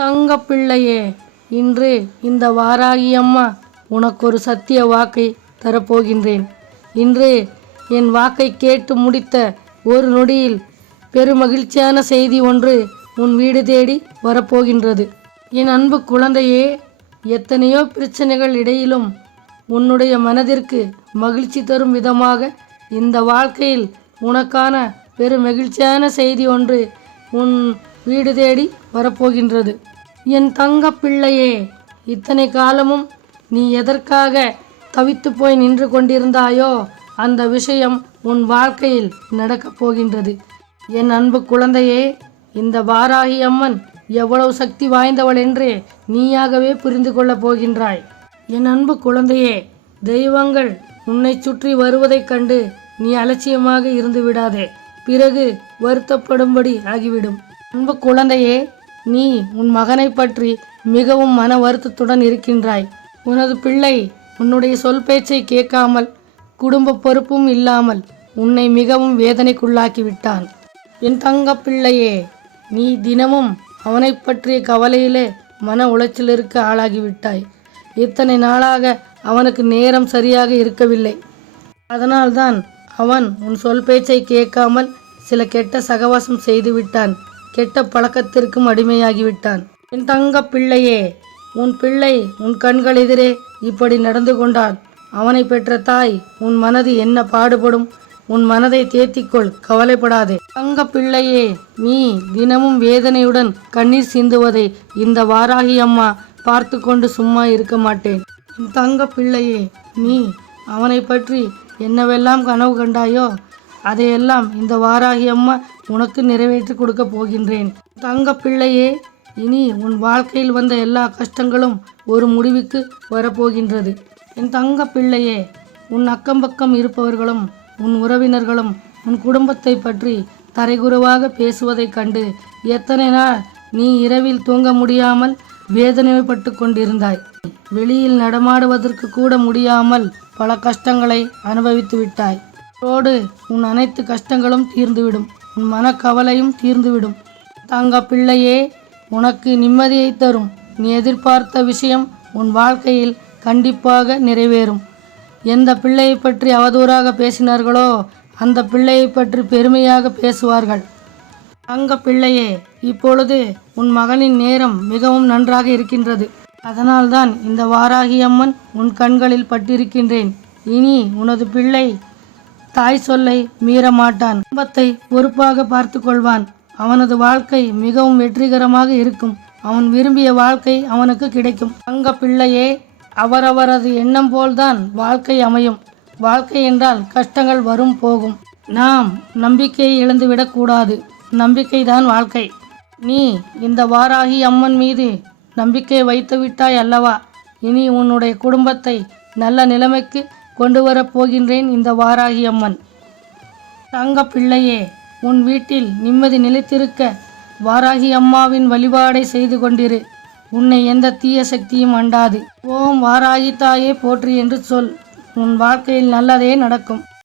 தங்க பிள்ளையே இன்று இந்த வாராகி அம்மா உனக்கு ஒரு சத்திய வாக்கை தரப்போகின்றேன். இன்று என் வாக்கை கேட்டு முடித்த ஒரு நொடியில் பெருமகிழ்ச்சியான செய்தி ஒன்று உன் வீடு தேடி வரப்போகின்றது. என் அன்பு குழந்தையே எத்தனையோ பிரச்சனைகள் இடையிலும் உன்னுடைய மனதிற்கு மகிழ்ச்சி தரும் விதமாக இந்த வாழ்க்கையில் உனக்கான பெருமகிழ்ச்சியான செய்தி ஒன்று உன் வீடு தேடி வரப்போகின்றது. என் தங்க பிள்ளையே இத்தனை காலமும் நீ எதற்காக தவித்து போய் நின்று கொண்டிருந்தாயோ அந்த விஷயம் உன் வாழ்க்கையில் நடக்கப் போகின்றது. என் அன்பு குழந்தையே இந்த வாராகி அம்மன் எவ்வளவு சக்தி வாய்ந்தவள் என்று நீயாகவே புரிந்து கொள்ளப் போகின்றாய். என் அன்பு குழந்தையே தெய்வங்கள் உன்னை சுற்றி வருவதைக் கண்டு நீ அலட்சியமாக இருந்து விடாதே. பிறகு வருத்தப்படும்படி ஆகிவிடும். அன்பு குழந்தையே நீ உன் மகனை பற்றி மிகவும் மன வருத்தத்துடன் இருக்கின்றாய். உனது பிள்ளை உன்னுடைய சொல் பேச்சை கேட்காமல் குடும்ப பொறுப்பும் இல்லாமல் உன்னை மிகவும் வேதனைக்குள்ளாக்கி விட்டான் என் தங்க பிள்ளையே நீ தினமும் அவனை பற்றிய கவலையிலே மன உளைச்சலிற்கு ஆளாகிவிட்டாய். இத்தனை நாளாக அவனுக்கு நேரம் சரியாக இருக்கவில்லை. அதனால்தான் அவன் உன் சொல் பேச்சை கேட்காமல் சில கெட்ட சகவாசம் செய்து விட்டான். கெட்ட பழக்கத்திற்கும் அடிமையாகிவிட்டான். என் தங்க பிள்ளையே உன் பிள்ளை உன் கண்கள் எதிரே இப்படி நடந்து கொண்டான். அவனை பெற்ற தாய் உன் மனது என்ன பாடுபடும்? உன் மனதை தேத்திக்கொள் கவலைப்படாதே. தங்க பிள்ளையே நீ தினமும் வேதனையுடன் கண்ணீர் சிந்துவதை இந்த வாராகி அம்மா பார்த்து கொண்டு சும்மா இருக்க மாட்டேன். என் தங்க பிள்ளையே நீ அவனை பற்றி என்னவெல்லாம் கனவு கண்டாயோ அதையெல்லாம் இந்த வாராகி அம்மா உனக்கு நிறைவேற்றி கொடுக்க போகின்றேன். தங்க பிள்ளையே இனி உன் வாழ்க்கையில் வந்த எல்லா கஷ்டங்களும் ஒரு முடிவுக்கு வரப்போகின்றது. என் தங்க பிள்ளையே உன் அக்கம் பக்கம் இருப்பவர்களும் உன் உறவினர்களும் உன் குடும்பத்தை பற்றி தரைகுறவாக பேசுவதைக் கண்டு எத்தனை நாள் நீ இரவில் தூங்க முடியாமல் வேதனைப்பட்டு கொண்டிருந்தாய். வெளியில் நடமாடுவதற்கு கூட முடியாமல் பல கஷ்டங்களை அனுபவித்து விட்டாய். ரோடு உன் அனைத்து கஷ்டங்களும் தீர்ந்துவிடும். உன் மனக்கவலையும் தீர்ந்துவிடும். தங்க பிள்ளையே உனக்கு நிம்மதியை தரும். நீ எதிர்பார்த்த விஷயம் உன் வாழ்க்கையில் கண்டிப்பாக நிறைவேறும். எந்த பிள்ளையை பற்றி அவதூறாக பேசினார்களோ அந்த பிள்ளையை பற்றி பெருமையாக பேசுவார்கள். தங்க பிள்ளையே இப்பொழுது உன் மகனின் நேரம் மிகவும் நன்றாக இருக்கின்றது. அதனால்தான் இந்த வாராகி அம்மன் உன் கண்களில் பட்டிருக்கின்றேன். இனி உனது பிள்ளை தாய் சொல்லை மீறமாட்டான். குடும்பத்தை பொறுப்பாக பார்த்து கொள்வான் அவனது வாழ்க்கை மிகவும் வெற்றிகரமாக இருக்கும். அவன் விரும்பிய வாழ்க்கை அவனுக்கு கிடைக்கும். தங்க பிள்ளையே அவரவரது எண்ணம் போல்தான் வாழ்க்கை அமையும். வாழ்க்கை என்றால் கஷ்டங்கள் வரும் போகும். நாம் நம்பிக்கையை இழந்துவிடக்கூடாது நம்பிக்கைதான் வாழ்க்கை. நீ இந்த வாராகி அம்மன் மீது நம்பிக்கை வைத்து விட்டாய் அல்லவா? இனி உன்னுடைய குடும்பத்தை நல்ல நிலைமைக்கு கொண்டு வரப் போகின்றேன் இந்த வாராகி அம்மன். தங்க பிள்ளையே உன் வீட்டில் நிம்மதி நிலைத்திருக்க வாராகி அம்மாவின் வழிபாடை செய்து கொண்டிரு. உன்னை எந்த தீய சக்தியும் அண்டாது. ஓம் வாராகி தாயே போற்றி என்று சொல். உன் வாழ்க்கையில் நல்லதே நடக்கும்.